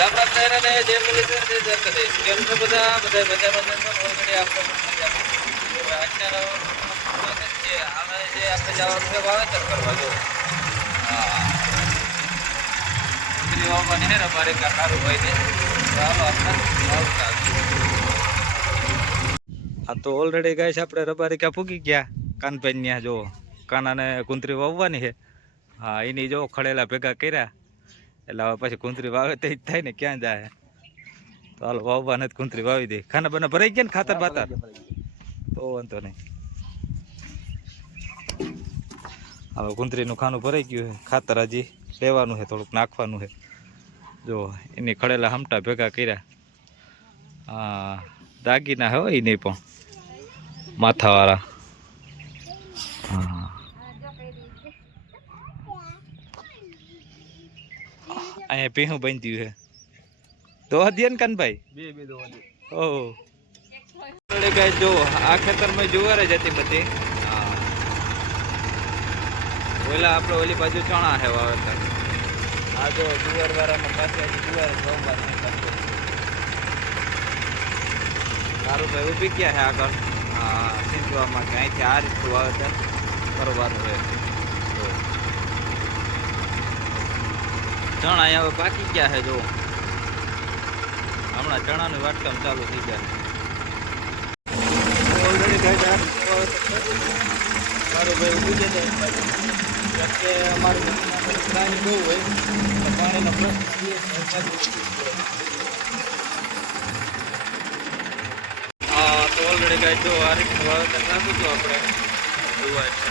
રામ વાવેતર તો ઓલરેડી ગાય છે આપણે રબારિકા ફૂગી ગયા? કાનભાઈ ત્યાં જો કાનાને કુંતરી વાવવાની છે. હા, એની જો ખડેલા ભેગા કર્યા. એટલે હવે પછી કુંતરી વાવે તે જ થાય ને ક્યાં જાય તો હાલો વાવવા નથી કુંતરી વાવી દે. ખાના બના ભરાઈ ગયા ને ખાતર બાતર તો વાંધો નહીં. હવે કુંતરીનું ખાનું ભરાઈ ગયું છે. ખાતર હજી લેવાનું છે થોડુંક નાખવાનું છે. જો એની ખડેલા હમટા ભેગા કર્યા. હા દાગીના હોય નહીં પણ. માથાવાળા. અહીંયા પીહું બનતી છે. તો હદીએ ને કાનભાઈ બે બે દો. ઓહ. ગાય જો આ ખેતરમાં જુવાર જ હતી બધી. ઓલા આપણે ઓલી બાજુ ચણા છે વાવેતર. આ જો જુવાર વાળામાં પાસે જુવાર પાછી. સારું ભાઈ ઊભી ક્યાં છે આગળ? હા સિંધવામાં કે અહીંથી આ રીતનું વાવેતર કરવાનું રહે. ચણા અહીંયા હવે પાકી ગયા છે જો હમણાં ચણાનું વાટકામ ચાલુ થઈ જાય. ઓલરેડી ગાય કે અમારું પાણી બહુ હોય પાણીનો તો ઓલરેડી ગાય જો આ રીતનું વાવેતર નાખ્યું છું આપણે. જોવાય છે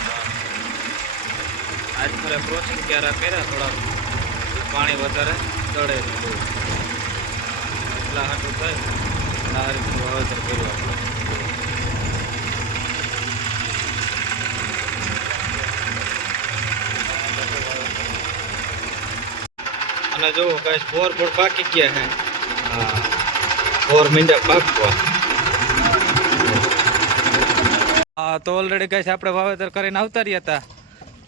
આજ ખરે પ્રોસેસ ક્યારે કર્યા થોડા. પાણી વધારે ચડે એટલા હાટું થાય આ રીતનું વાવેતર કર્યું આપણે. અને જો કાંઈ ફોર ફોર પાકી ગયા હે હા ફોર મીંડા પાકવા હા, તો ઓલરેડી કાંઈ આપણે વાવેતર કરીને આવતા રહ્યા હતા.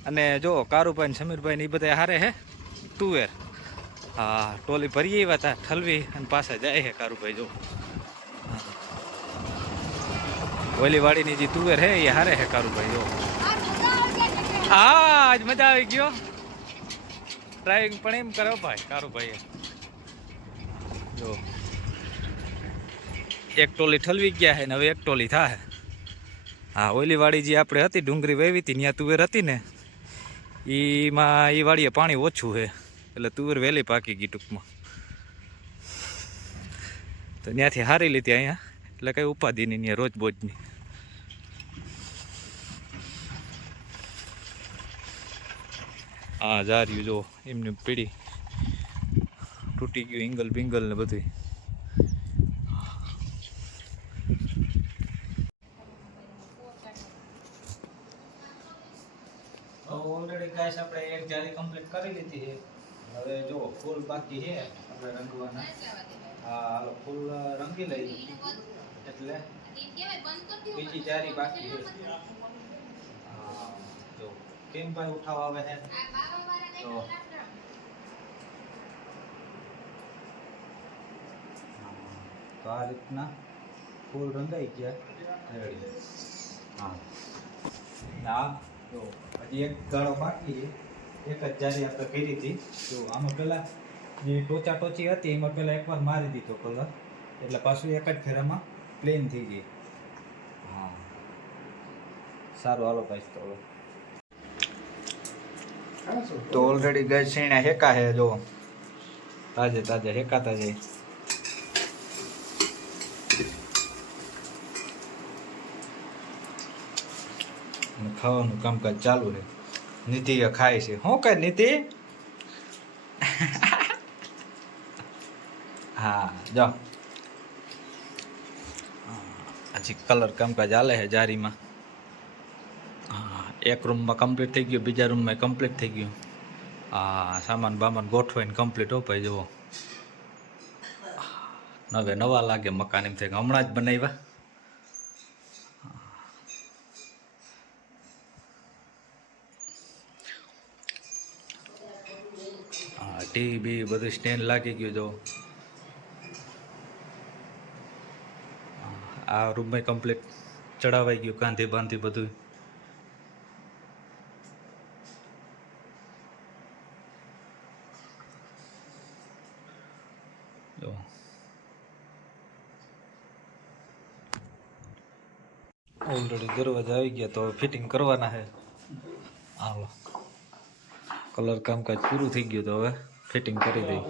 અને જો કારુભાઈ સમીરભાઈ ને એ બધા હારે હે તુવેર. હા, ટોલી ભરી આવ્યા હતા ઠલવી અને પાછા જાય છે કારુભાઈ જો. હા. ઓલી વાડીની જે તુવેર હે, એ હારે હે કારુભાઈ જો. હા, આજ મજા આવી ગયો. ડ્રાઇવિંગ પણ એમ કરો ભાઈ, કારુભાઈએ. જો. એક ટોલી ઠલવી ગયા છે ને હવે એક ટોલી થાય હા ઓલી વાડી જે આપણે હતી ડુંગળી વહેવી હતી, ત્યાં તુવેર હતી ને એમાં એ વાડીએ પાણી ઓછું છે એટલે તુવેર વહેલી પાકી ગઈ ટૂંકમાં. તો ત્યાંથી હારી લીધી અહીંયા. એટલે કઈ ઉપાધિની ત્યાં રોજબોજની હા જો, એમની પીડી તૂટી ગયું ઇંગલ બિંગલ ને બધું ઓલરેડી ગાઈસ આપણે એક જારી કમ્પ્લીટ કરી લીધી છે. હવે જો ફૂલ બાકી છે, આપણે રંગવાના. હા, હાલો, ફૂલ રંગી લઈ એટલે બીજી જારી બાકી છે. હા, જો, કેમ ભાઈ ઉઠાવ આવે છે? તો. તો આ રીતના ફૂલ રંગાઈ ગયા. રેડી. હા. ના, જો, હજી એક ગાળો બાકી છે. એક જ જારી આપણે કરી હતી. જો આમાં પહેલાં જે ટોચા ટોચી હતી, એમાં પહેલાં એકવાર મારી દીધો કલર એટલે પાછું એક જ ફેરામાં પ્લેન થઈ ગઈ હા. સારું, હાલો ભાઈ, તો તો ઓલરેડી ગઈ સીણા હેકા હે, જો. તાજે તાજે હેકાતા જાય. ખાવાનું કામકાજ ચાલુ છે. એ ખાય છે. શું કહે નિધિ હા, જો. હજી કલર કામકાજ હાલે છે જારીમાં. હા, એક રૂમમાં કમ્પ્લીટ થઈ ગયું, બીજા રૂમમાં કમ્પ્લીટ થઈ ગયું. હા, સામાન બામાન ગોઠવાઈને કમ્પ્લીટ હો જુઓ. નવે નવા લાગે મકાન એમ થાય હમણાં જ બનાવ્યા. ટી બી બધું સ્ટેન્ડ લાગી ગયું જો. આ રૂમમાં કમ્પ્લીટ ચડાવાઈ ગયું, કાંધી બાંધી બધું. ઓલરેડી દરવાજા આવી ગયા તો ફિટિંગ કરવાના છે. હાલો. કલર કામકાજ પૂરું થઈ ગયું તો હવે. ફિટિંગ કરી દઈ.